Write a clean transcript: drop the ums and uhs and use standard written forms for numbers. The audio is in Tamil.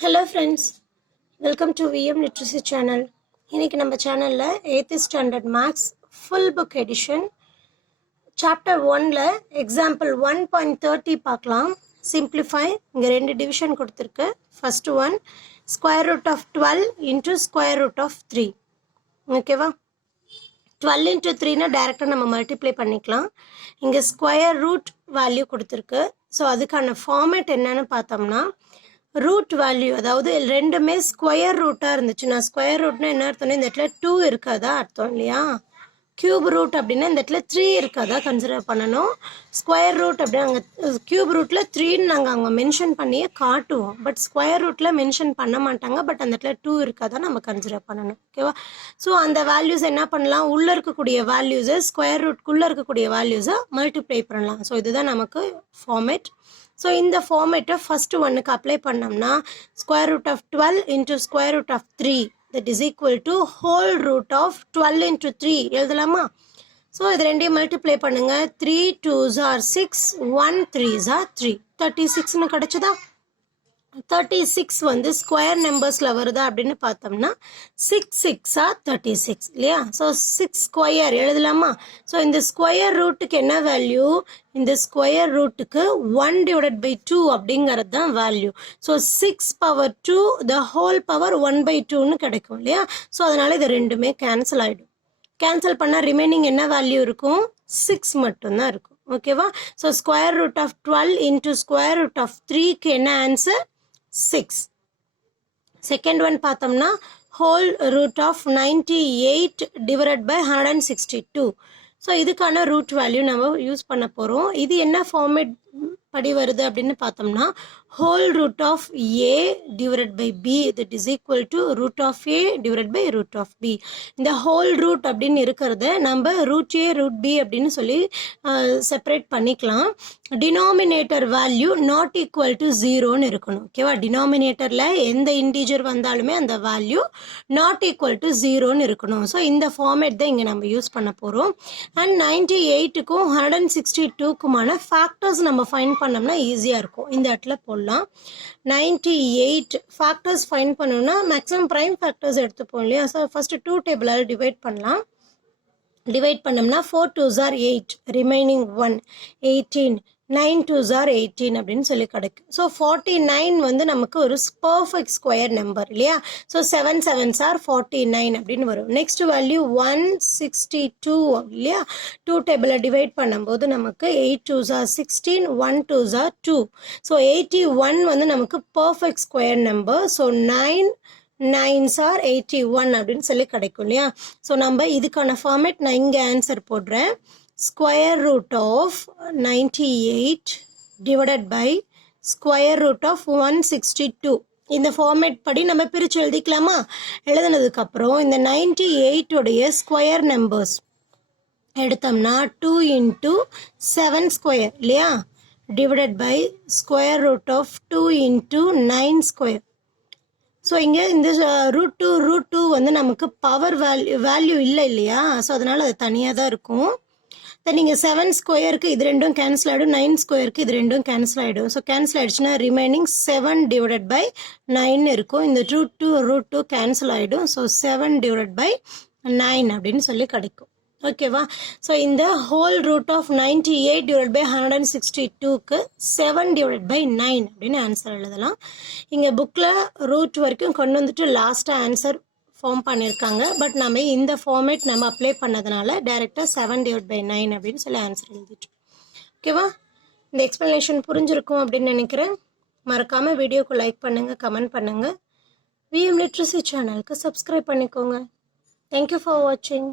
Hello friends, welcome to VM Literacy channel. இன்னைக்கு நம்ம சேனல்ல 8th standard maths full book edition chapter 1ல example 1.30 பார்க்கலாம். Simplify இங்க ரெண்டு division கொடுத்திருக்கு. First one square root of 12 into square root of 3. ஓகேவா? 12 into 3 னா டைரக்டா நம்ம மல்டிப்ளை பண்ணிக்கலாம். இங்க ஸ்கொயர் ரூட் வேல்யூ கொடுத்திருக்கு. ஸோ அதுக்கான ஃபார்மேட் என்னன்னு பார்த்தோம்னா ரூட் வேல்யூ, அதாவது ரெண்டுமே ஸ்கொயர் ரூட்டாக இருந்துச்சுன்னா, ஸ்கொயர் ரூட்னா என்ன அர்த்தம்னா இந்த இடத்துல 2 இருக்காதா அர்த்தம் இல்லையா? கியூப் ரூட் அப்படின்னா இந்த இடத்துல 3 இருக்காதா கன்சிடர் பண்ணணும். ஸ்கொயர் ரூட் அப்படின்னா அங்கே கியூப் ரூட்டில் 3ன்னு நாங்கள் அங்கே மென்ஷன் பண்ணியே காட்டுவோம். பட் ஸ்கொயர் ரூட்டில் மென்ஷன் பண்ண மாட்டாங்க. பட் அந்த இடத்துல 2 இருக்காதா நம்ம கன்சிடர் பண்ணணும். ஓகேவா? ஸோ அந்த வேல்யூஸ் என்ன பண்ணலாம், உள்ளே இருக்கக்கூடிய வேல்யூஸை ஸ்கொயர் ரூட்குள்ளே இருக்கக்கூடிய வேல்யூஸை மல்டிப்ளை பண்ணலாம். ஸோ இதுதான் நமக்கு ஃபார்மேட். ஸோ இந்த ஃபார்மேட்டை ஃபஸ்ட்டு ஒன்னுக்கு அப்ளை பண்ணோம்னா square root of 12 into square root of 3 that is equal to whole root of 12 into 3 எழுதலாமா? ஸோ இது ரெண்டையும் மல்டிப்ளை பண்ணுங்க. 3 2s are 6, 1 3s are 3, 36ன்னு கிடச்சதா? 36 வந்து ஸ்கொயர் நம்பர்ஸில் வருதா அப்படின்னு பார்த்தோம்னா 6 6 are 36 இல்லையா? ஸோ 6 ஸ்கொயர் எழுதலாமா? ஸோ இந்த ஸ்கொயர் ரூட்டுக்கு என்ன வேல்யூ? இந்த ஸ்கொயர் ரூட்டுக்கு 1 divided by 2 அப்படிங்கிறது தான் value. So 6 power 2 the whole power 1 by 2ன்னு கிடைக்கும் இல்லையா? ஸோ அதனால இது ரெண்டுமே கேன்சல் ஆகிடும். கேன்சல் பண்ணால் ரிமைனிங் என்ன வேல்யூ இருக்கும்? 6 மட்டும்தான் இருக்கும். ஓகேவா? So square root of 12 into square root of 3க்கு என்ன ஆன்சர்? 6. செகண்ட் ஒன் பார்த்தோம்னா whole root of 98 divided by 162. So இதுக்கான ரூட் வேல்யூ நம்ம யூஸ் பண்ண போகிறோம். இது என்ன ஃபார்மேட் படி வருது அப்படின்னு பார்த்தோம்னா whole root of A divided by B that is equal to root of A divided by root of B. இந்த ஹோல் ரூட் அப்படின்னு இருக்கிறத நம்ம ரூட் ஏ ரூட் பி அப்படின்னு சொல்லி செப்பரேட் பண்ணிக்கலாம். Denominator value not equal to 0ன்னு இருக்கணும். ஓகேவா? டினாமினேட்டரில் எந்த இன்டீஜர் வந்தாலுமே அந்த வேல்யூ நாட் ஈக்குவல் டு 0ன்னு இருக்கணும். ஸோ இந்த ஃபார்மேட் தான் இங்கே நம்ம யூஸ் பண்ண போகிறோம். அண்ட் 98க்கும் 162க்குமான ஃபேக்டர்ஸ் நம்ம ஃபைண்ட் பண்ணோம்னா ஈஸியாக இருக்கும். இந்த இடத்துல போடலாம். 98 ஃபேக்டர்ஸ் ஃபைண்ட் பண்ணணும்னா மேக்ஸிமம் ப்ரைம் ஃபேக்டர்ஸ் எடுத்துப்போம் இல்லையா? ஸோ ஃபர்ஸ்ட் 2 டேபிளால் டிவைட் பண்ணலாம். டிவைட் பண்ணோம்னா 4 2s are 8, remaining 1 18, 9 2s are 18 அப்படின்னு சொல்லி கிடைக்கும். ஸோ 49 வந்து நமக்கு ஒரு பர்ஃபெக்ட் ஸ்கொயர் நம்பர் இல்லையா? ஸோ 7 7s are 49 அப்படின்னு வரும். நெக்ஸ்ட் வேல்யூ 162 இல்லையா? 2 டேபிளை டிவைட் பண்ணும்போது நமக்கு 8 2s are 16, 1 2s are 2. So 81 வந்து நமக்கு perfect square number. So 9 9s are 81 அப்படின்னு சொல்லி கிடைக்கும் இல்லையா? ஸோ நம்ம இதுக்கான ஃபார்மேட் நான் இங்கே ஆன்சர் போடுறேன். Square root of 98 divided by square root of 162. இந்த ஃபார்மேட் படி நம்ம பிரித்து எழுதிக்கலாமா? எழுதுனதுக்கப்புறம் இந்த 98 உடைய ஸ்கொயர் நம்பர்ஸ் எடுத்தோம்னா 2 into 7 ஸ்கொயர் இல்லையா? Divided by square root of 2 into 9 square. So இங்கே இந்த ரூட் டூ வந்து நமக்கு பவர் வேல்யூ இல்லை இல்லையா? ஸோ அதனால் அது தனியாக தான் இருக்கும். தென் நீங்கள் 7 ஸ்கொயருக்கு இது ரெண்டும் கேன்சல் ஆகிடும், 9 ஸ்கொயருக்கு இது ரெண்டும் கேன்சல் ஆகிடும். ஸோ கேன்சல் ஆகிடுச்சுன்னா ரிமைனிங் 7 டிவைடட் பை 9 இருக்கும். இந்த ரூட் டூ கேன்சல் ஆகிடும். ஸோ 7 டிவைடட் பை 9 அப்படின்னு சொல்லி கிடைக்கும். ஓகேவா? ஸோ இந்த whole root of 98 divide by 162க்கு 7 டிவைட் பை 9 அப்படின்னு ஆன்சர் எழுதலாம். இங்கே புக்கில் ரூட் வரைக்கும் கொண்டு வந்துட்டு லாஸ்ட்டாக ஆன்சர் ஃபார்ம் பண்ணியிருக்காங்க. பட் நம்ம இந்த ஃபார்மேட் நம்ம அப்ளை பண்ணதுனால டைரெக்டாக 7 டிவைட் பை 9 அப்படின்னு சொல்லி ஆன்சர் எழுதிட்டோம். ஓகேவா? இந்த எக்ஸ்ப்ளனேஷன் புரிஞ்சிருக்கும் அப்படின்னு நினைக்கிறேன். மறக்காமல் வீடியோக்கு லைக் பண்ணுங்கள், கமெண்ட் பண்ணுங்கள். விஎம் லிட்ரஸி சேனலுக்கு சப்ஸ்கிரைப் பண்ணிக்கோங்க. தேங்க்யூ ஃபார் வாட்சிங்.